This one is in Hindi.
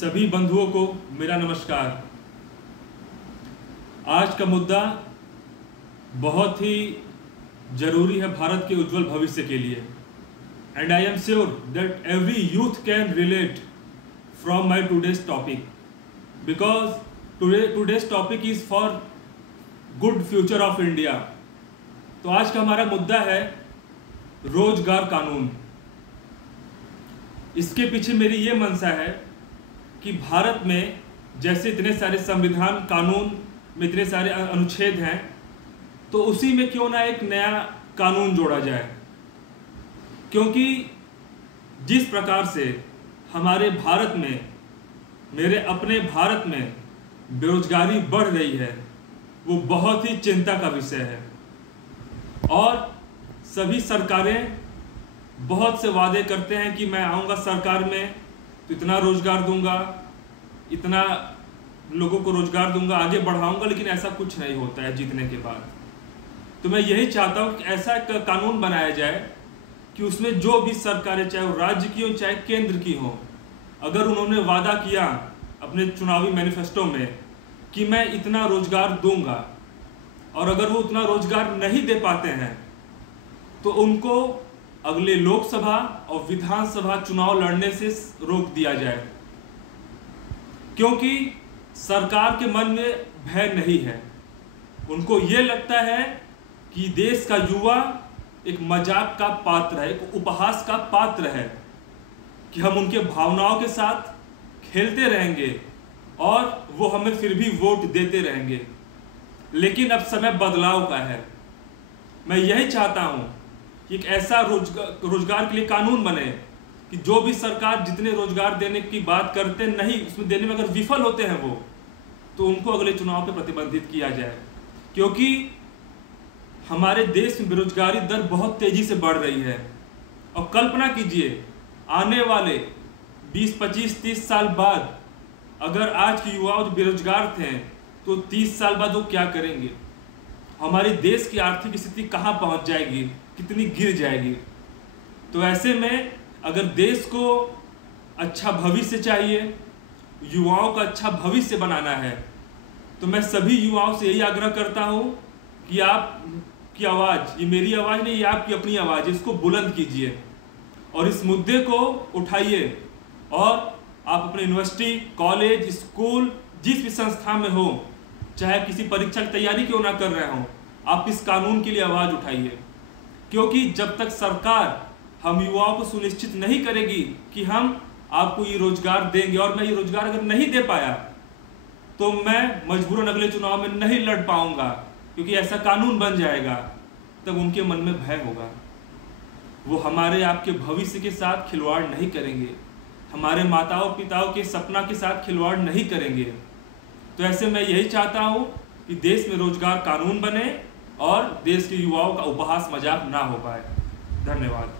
सभी बंधुओं को मेरा नमस्कार। आज का मुद्दा बहुत ही जरूरी है भारत के उज्जवल भविष्य के लिए, and I am sure that every youth can relate from my today's topic, because today's topic is for good future of India. तो आज का हमारा मुद्दा है रोजगार कानून। इसके पीछे मेरी ये मंशा है कि भारत में जैसे इतने सारे संविधान कानून में इतने सारे अनुच्छेद हैं, तो उसी में क्यों ना एक नया कानून जोड़ा जाए, क्योंकि जिस प्रकार से हमारे भारत में, मेरे अपने भारत में बेरोजगारी बढ़ रही है, वो बहुत ही चिंता का विषय है। और सभी सरकारें बहुत से वादे करते हैं कि मैं आऊँगा सरकार में तो इतना रोजगार दूंगा, इतना लोगों को रोजगार दूंगा, आगे बढ़ाऊंगा, लेकिन ऐसा कुछ नहीं होता है जीतने के बाद। तो मैं यही चाहता हूँ कि ऐसा एक कानून बनाया जाए कि उसमें जो भी सरकारें, चाहे वो राज्य की हो चाहे केंद्र की हो, अगर उन्होंने वादा किया अपने चुनावी मैनिफेस्टो में कि मैं इतना रोजगार दूंगा, और अगर वो उतना रोजगार नहीं दे पाते हैं तो उनको अगले लोकसभा और विधानसभा चुनाव लड़ने से रोक दिया जाए, क्योंकि सरकार के मन में भय नहीं है। उनको ये लगता है कि देश का युवा एक मजाक का पात्र है, एक उपहास का पात्र है, कि हम उनके भावनाओं के साथ खेलते रहेंगे और वो हमें फिर भी वोट देते रहेंगे। लेकिन अब समय बदलाव का है। मैं यही चाहता हूं कि एक ऐसा रोजगार के लिए कानून बने कि जो भी सरकार जितने रोजगार देने की बात करते नहीं, उसमें देने में अगर विफल होते हैं वो, तो उनको अगले चुनाव पे प्रतिबंधित किया जाए। क्योंकि हमारे देश में बेरोजगारी दर बहुत तेजी से बढ़ रही है। और कल्पना कीजिए, आने वाले 20, 25, 30 साल बाद अगर आज के युवा जो बेरोजगार थे तो 30 साल बाद वो क्या करेंगे? हमारे देश की आर्थिक स्थिति कहाँ पहुँच जाएगी, कितनी गिर जाएगी। तो ऐसे में अगर देश को अच्छा भविष्य चाहिए, युवाओं का अच्छा भविष्य बनाना है, तो मैं सभी युवाओं से यही आग्रह करता हूं कि आपकी आवाज़, ये मेरी आवाज़ नहीं, ये आपकी अपनी आवाज़, इसको बुलंद कीजिए और इस मुद्दे को उठाइए। और आप अपने यूनिवर्सिटी, कॉलेज, स्कूल, जिस भी संस्था में हो, चाहे किसी परीक्षा की तैयारी क्यों ना कर रहे हो, आप इस कानून के लिए आवाज़ उठाइए। क्योंकि जब तक सरकार हम युवाओं को सुनिश्चित नहीं करेगी कि हम आपको ये रोजगार देंगे, और मैं ये रोजगार अगर नहीं दे पाया तो मैं मजबूरन अगले चुनाव में नहीं लड़ पाऊंगा, क्योंकि ऐसा कानून बन जाएगा, तब उनके मन में भय होगा। वो हमारे आपके भविष्य के साथ खिलवाड़ नहीं करेंगे, हमारे माताओं पिताओं के सपना के साथ खिलवाड़ नहीं करेंगे। तो ऐसे मैं यही चाहता हूँ कि देश में रोजगार कानून बने और देश के युवाओं का उपहास मजाक ना हो पाए। धन्यवाद।